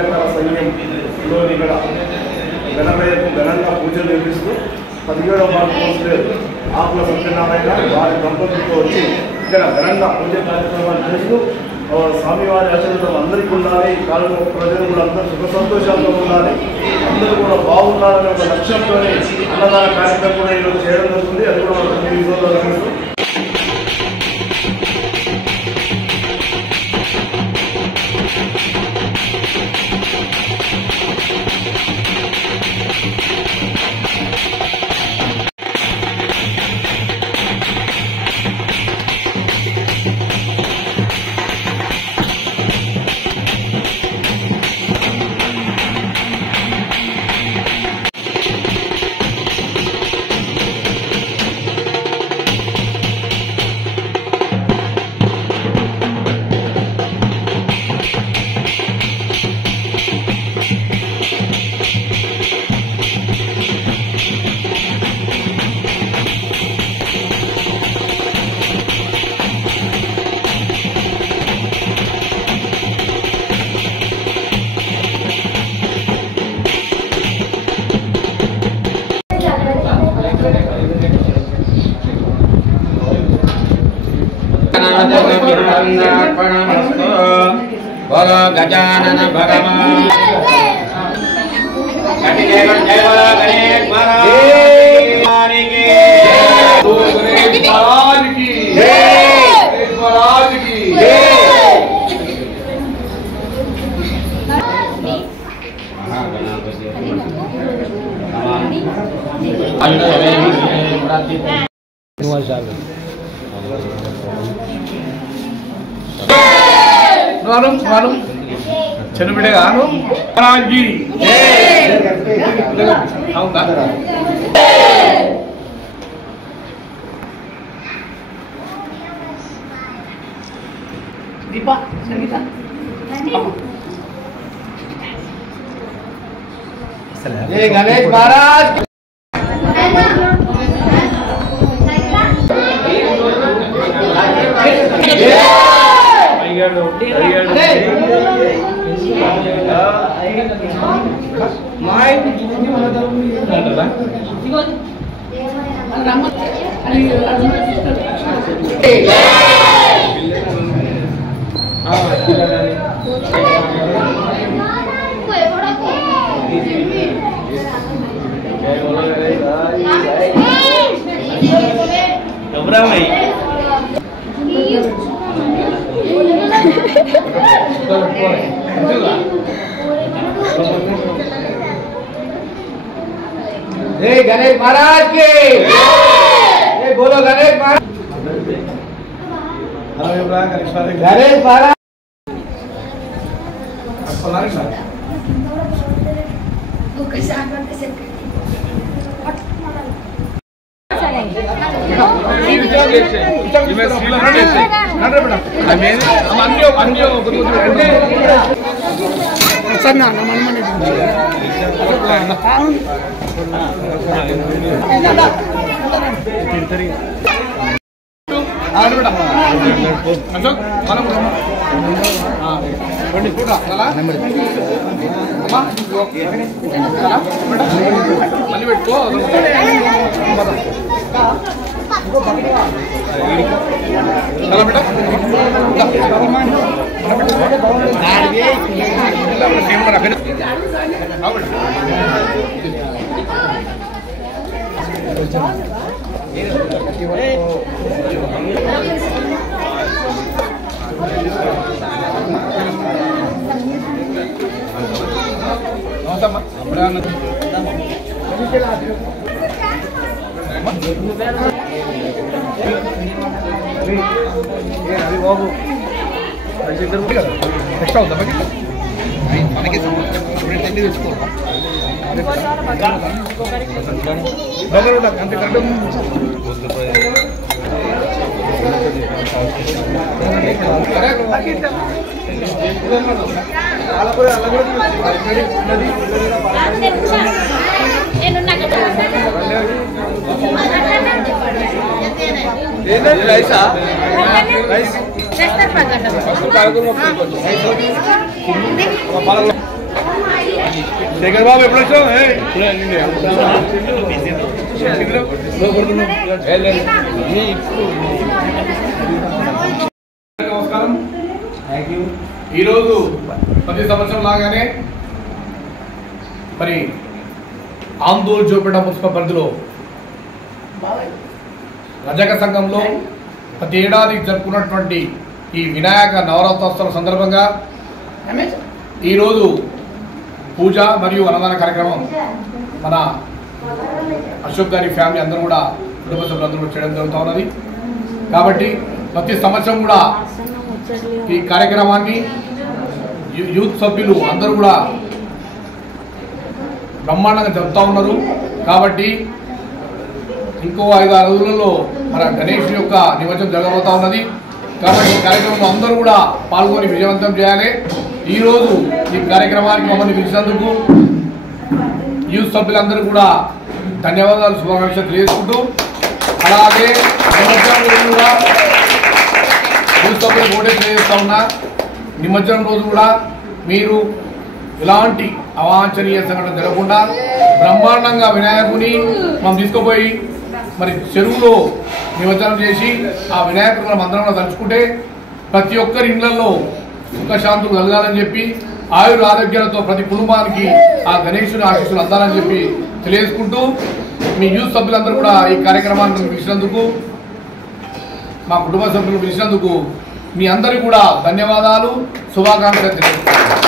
విలేకరుల సంఘంలో ఇక్కడ గణపయ్యకు ఘనంగా పూజలు నిర్వహిస్తూ 17వ వార్డు కౌన్సిలర్ ఆకుల సత్యనారాయణ వారి దంపతులతో వచ్చి ఇక్కడ ఘనంగా పూజ కార్యక్రమాలు చేస్తూ స్వామివారి ఆశీర్వాదం అందరికీ ఉండాలి, కాలంలో ప్రజలు కూడా అందరూ సుఖ సంతోషాలతో ఉండాలి, అందరూ కూడా బాగుండాలనే ఒక లక్ష్యంతోనే అన్నదాన కార్యక్రమం కూడా ఈరోజు చేయడం జరుగుతుంది. అది కూడా మన విజయంలో జరుగుతుంది. बोलो गजानन भगवान जय बोलो गणेश महाराज की महाराज की मालूम चलो बेटेगा महाराज जी आऊंगा दीपा संगीता जय गणेश महाराज जय गणेश महाराज के जय बोलो गणेश महाराज गणेश महाराज శేఖర్ బాబు ఎప్పుడు వచ్చావు? నమస్కారం. ఈరోజు ప్రతి సంవత్సరం లాగానే మరి ఆందోళన జోపేట మున్సిపల్ పరిధిలో రజక సంఘంలో ప్రతి ఏడాది జరుపుకున్నటువంటి ఈ వినాయక నవరాత్రోత్సవం సందర్భంగా ఈరోజు పూజ మరియు అన్నదాన కార్యక్రమం మన అశోక్ గారి ఫ్యామిలీ అందరూ కూడా కుటుంబ సభ్యులందరూ చేయడం జరుగుతూ ఉన్నది. కాబట్టి ప్రతి సంవత్సరం కూడా ఈ కార్యక్రమాన్ని యూత్ సభ్యులు అందరూ కూడా బ్రహ్మాండంగా జరుపుతూ ఉన్నారు. కాబట్టి ఇంకో 5-6 రోజులలో మన గణేష్ యొక్క నిమజ్జనం జరగబోతూ ఉన్నది. కాబట్టి ఈ కార్యక్రమంలో అందరూ కూడా పాల్గొని విజయవంతం చేయాలి. ఈరోజు ఈ కార్యక్రమానికి మమ్మల్ని పిలిచినందుకు యూత్ సభ్యులందరూ కూడా ధన్యవాదాలు, శుభాకాంక్షలు తెలియజేసుకుంటూ, అలాగే నిమజ్జనం రోజు కూడా యూత్ సభ్యులకు ఒకటే తెలియజేస్తా ఉన్నా, నిమజ్జనం రోజు కూడా మీరు ఎలాంటి అవాంఛనీయ సంఘటన జరగకుండా బ్రహ్మాండంగా వినాయకుని మనం తీసుకుపోయి మరి చెరువులో నిమజ్జనం చేసి ఆ వినాయకుడు మనం అందరం తలుచుకుంటే ప్రతి ఒక్కరి ఇళ్లలో సుఖశాంతులు కలగాలని చెప్పి ఆయుర ఆరోగ్యాలతో ప్రతి కుటుంబానికి ఆ గణేశుని ఆశీస్సులు అందాలని చెప్పి తెలియజేసుకుంటూ, మీ యూత్ సభ్యులందరూ కూడా ఈ కార్యక్రమాన్ని పిలిచినందుకు, మా కుటుంబ సభ్యులు పిలిచినందుకు మీ అందరికీ కూడా ధన్యవాదాలు, శుభాకాంక్షలు తెలియజేస్తున్నాను.